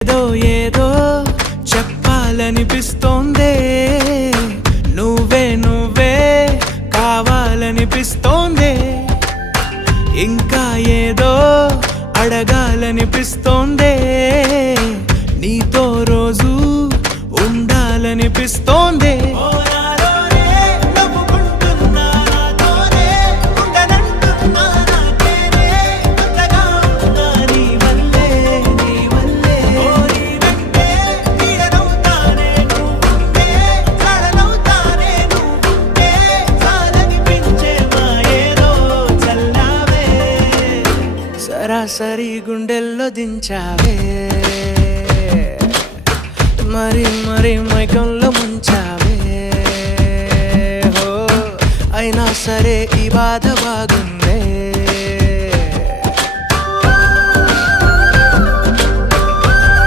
ఏదో ఏదో చెప్పాలనిపిస్తోందే, నువ్వే నువ్వే కావాలనిపిస్తోందే, ఇంకా ఏదో అడగాలనిపిస్తోందే, నీతో రోజు ఉండాలనిపిస్తోందే. సరాసరి గుండెల్లో దించావే, మరి మరి మైకంలో ముంచావే, అయినా సరే ఈ బాధ బాగా